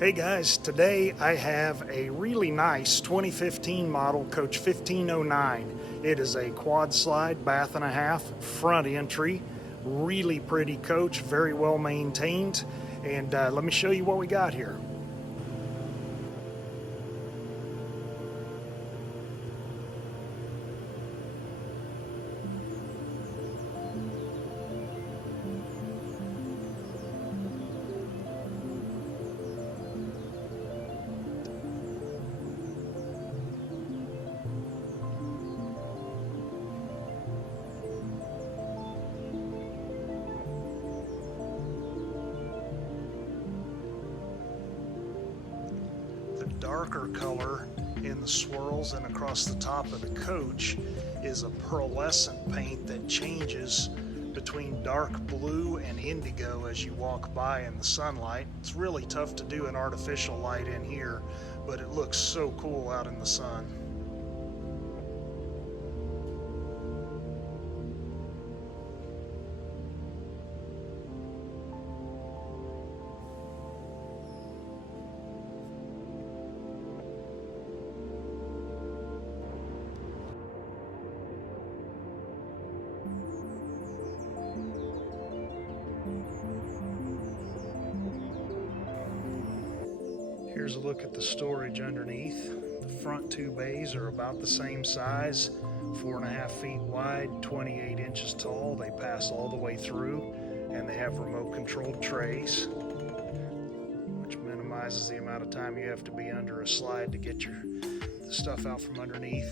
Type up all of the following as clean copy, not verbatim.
Hey guys, today I have a really nice 2015 model Coach 1509. It is a quad slide, bath and a half, front entry, really pretty coach, very well maintained, and let me show you what we got here. The darker color in the swirls and across the top of the coach is a pearlescent paint that changes between dark blue and indigo as you walk by in the sunlight. It's really tough to do an artificial light in here, but it looks so cool out in the sun. Here's a look at the storage underneath. The front two bays are about the same size, 4.5 feet wide, 28 inches tall. They pass all the way through, and they have remote controlled trays, which minimizes the amount of time you have to be under a slide to get the stuff out from underneath.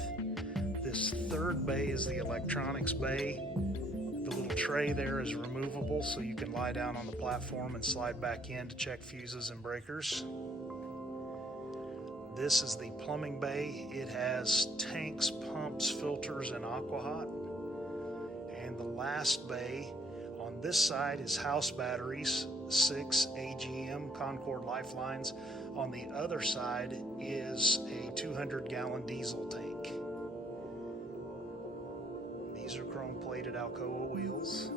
This third bay is the electronics bay. The little tray there is removable, so you can lie down on the platform and slide back in to check fuses and breakers. This is the plumbing bay. It has tanks, pumps, filters, and aqua hot. And the last bay on this side is house batteries, 6 AGM Concord lifelines. On the other side is a 200-gallon diesel tank. These are chrome-plated Alcoa wheels.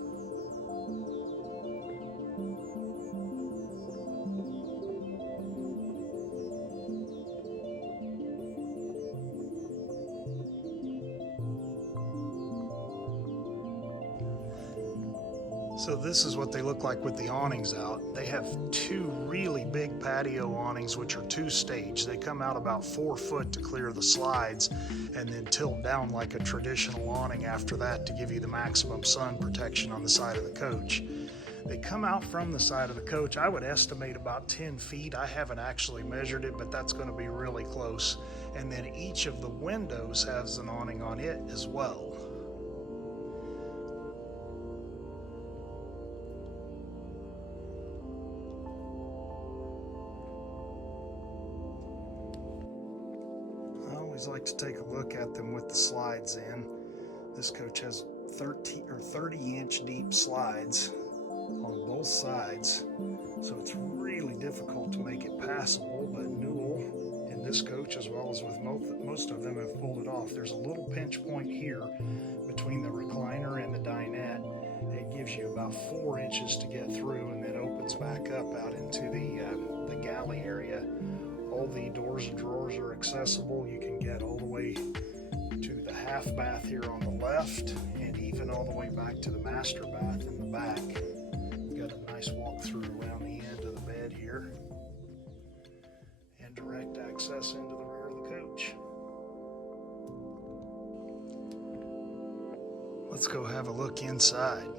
So this is what they look like with the awnings out. They have two really big patio awnings, which are two-stage. They come out about 4 foot to clear the slides and then tilt down like a traditional awning after that to give you the maximum sun protection on the side of the coach. They come out from the side of the coach, I would estimate about 10 feet. I haven't actually measured it, but that's going to be really close. And then each of the windows has an awning on it as well. I always like to take a look at them with the slides in. This coach has 30-inch deep slides on both sides, so it's really difficult to make it passable, but Newell in this coach, as well as with most of them, have pulled it off. There's a little pinch point here between the recliner and the dinette. It gives you about 4 inches to get through and then opens back up out into the galley area. All the doors and drawers are accessible. You can get all the way to the half bath here on the left and even all the way back to the master bath in the back. We've got a nice walk-through around the end of the bed here and direct access into the rear of the coach. Let's go have a look inside.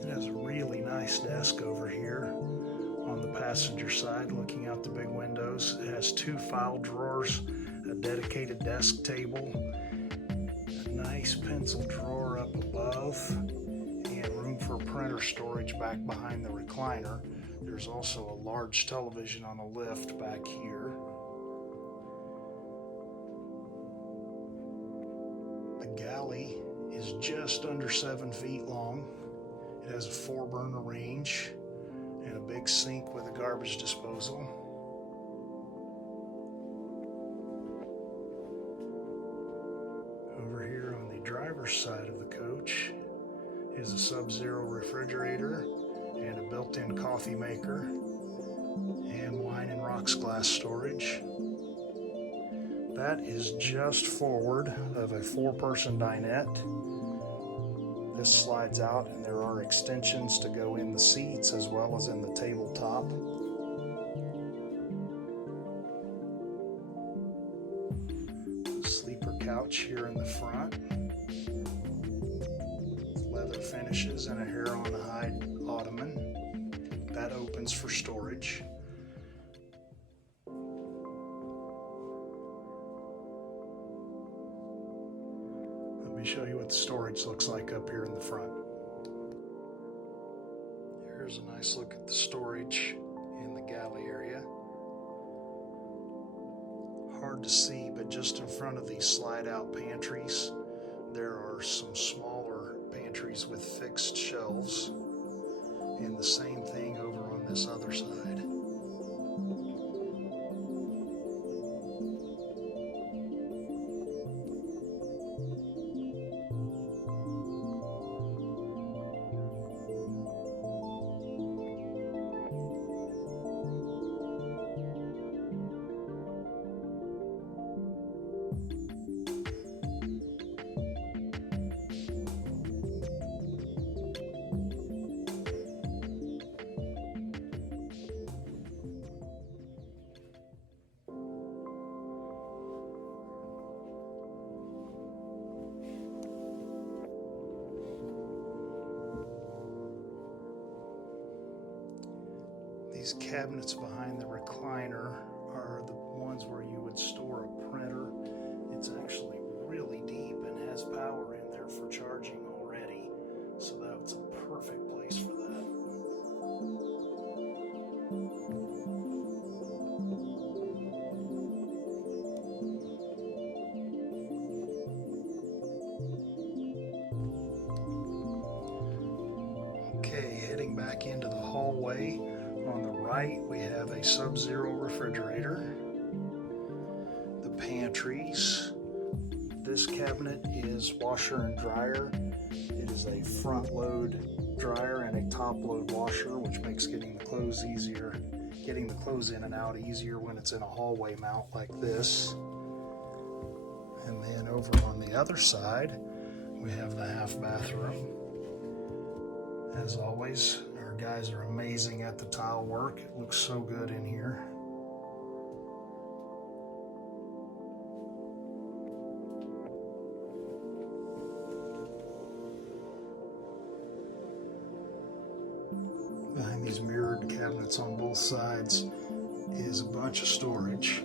It has a really nice desk over here on the passenger side looking out the big windows. It has 2 file drawers, a dedicated desk table, a nice pencil drawer up above, and room for printer storage back behind the recliner. There's also a large television on a lift back here. The galley is just under 7 feet long. It has a 4-burner range and a big sink with a garbage disposal. Over here on the driver's side of the coach is a Sub-Zero refrigerator and a built-in coffee maker and wine and rocks glass storage. That is just forward of a 4-person dinette. This slides out and there are extensions to go in the seats as well as in the tabletop. Sleeper couch here in the front. Leather finishes and a hair-on hide ottoman. That opens for storage. Let me show you what the storage looks like up here in the front. Here's a nice look at the storage in the galley area. Hard to see, but just in front of these slide-out pantries, there are some smaller pantries with fixed shelves, and the same thing over on this other side. These cabinets behind the recliner are the ones where you would store a printer. It's actually really deep and has power in there for charging already, so that's a perfect place for that. Okay, heading back into the hallway. On the right, we have a Sub-Zero refrigerator. The pantries. This cabinet is washer and dryer. It is a front load dryer and a top load washer, which makes getting the clothes easier, getting the clothes in and out easier when it's in a hallway mount like this. And then over on the other side, we have the half bathroom. As always, our guys are amazing at the tile work. It looks so good in here. Behind these mirrored cabinets on both sides is a bunch of storage.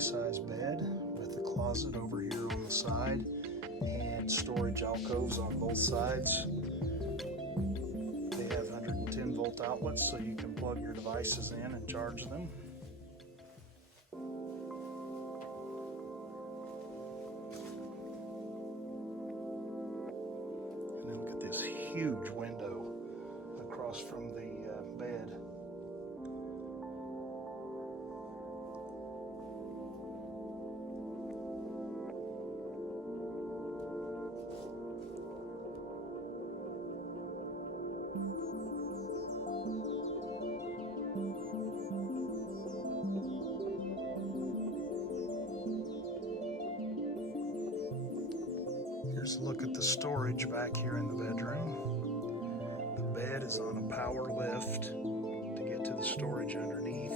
Size bed with a closet over here on the side and storage alcoves on both sides. They have 110 volt outlets so you can plug your devices in and charge them. And then look at this huge window across from the bed. Here's a look at the storage back here in the bedroom. The bed is on a power lift to get to the storage underneath.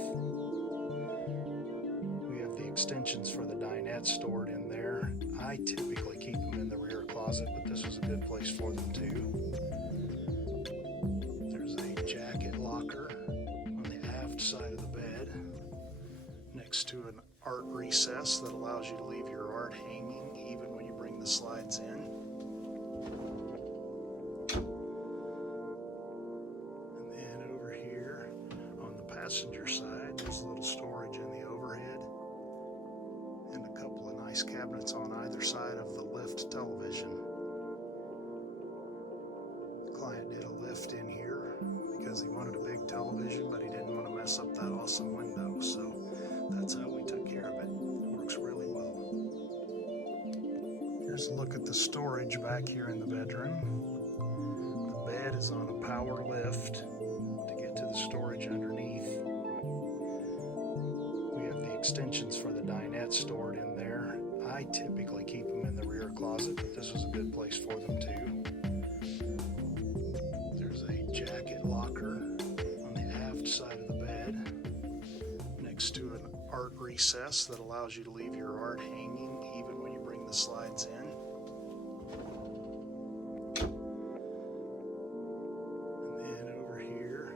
We have the extensions for the dinette stored in there. I typically keep them in the rear closet, but this is a good place for them too. There's a jack art recess that allows you to leave your art hanging even when you bring the slides in. And then over here on the passenger side, there's a little storage in the overhead and a couple of nice cabinets on either side of the lift television. The client did a lift in here because he wanted a big television, but he didn't want to mess up that awesome window, so that's how we took care of it. It works really well. Here's a look at the storage back here in the bedroom. The bed is on a power lift to get to the storage underneath. We have the extensions for the dinette stored in there. I typically keep them in the rear closet, but this was a good place for them too. There's a jacket locker on the aft side of the bed next to an art recess that allows you to leave your art hanging even when you bring the slides in. And then over here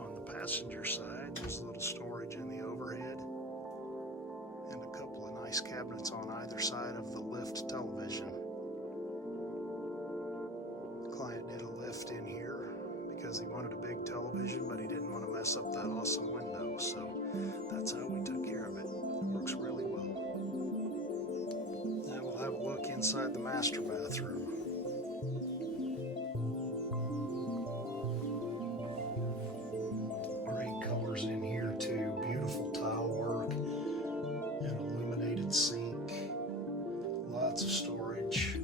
on the passenger side, there's a little storage in the overhead and a couple of nice cabinets on either side of the lift television. The client did a lift in here because he wanted a big television, but he didn't want to mess up that awesome window, so that's how we took care of it. It works really well. Now we'll have a look inside the master bathroom. Great colors in here too. Beautiful tile work, an illuminated sink, lots of storage.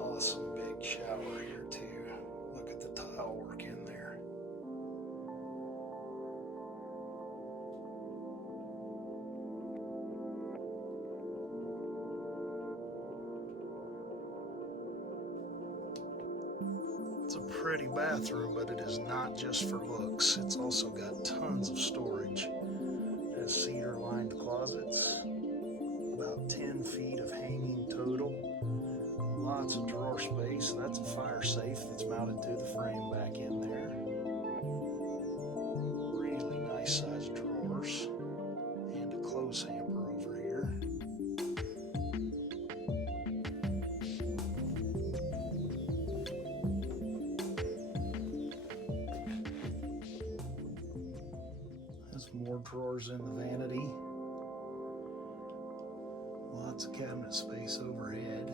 Awesome big shower here too. Look at the tile work in there. It's a pretty bathroom, but it is not just for looks. It's also got tons of storage. It has cedar-lined closets, about 10 feet of hanging total. Lots of drawer space. That's a fire safe that's mounted to the frame back in there. Really nice sized drawers and a clothes hamper over here. There's more drawers in the vanity. Lots of cabinet space overhead.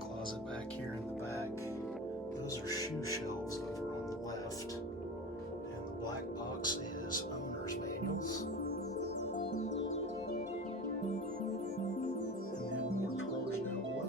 Closet back here in the back. Those are shoe shelves over on the left, and the black box is owner's manuals. And then more drawers down below.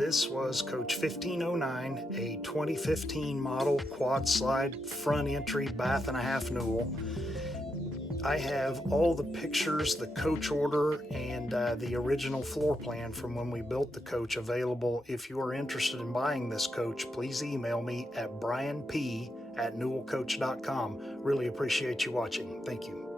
This was Coach 1509, a 2015 model quad slide front entry bath and a half Newell. I have all the pictures, the coach order, and the original floor plan from when we built the coach available. If you are interested in buying this coach, please email me at brianp@newellcoach.com. Really appreciate you watching. Thank you.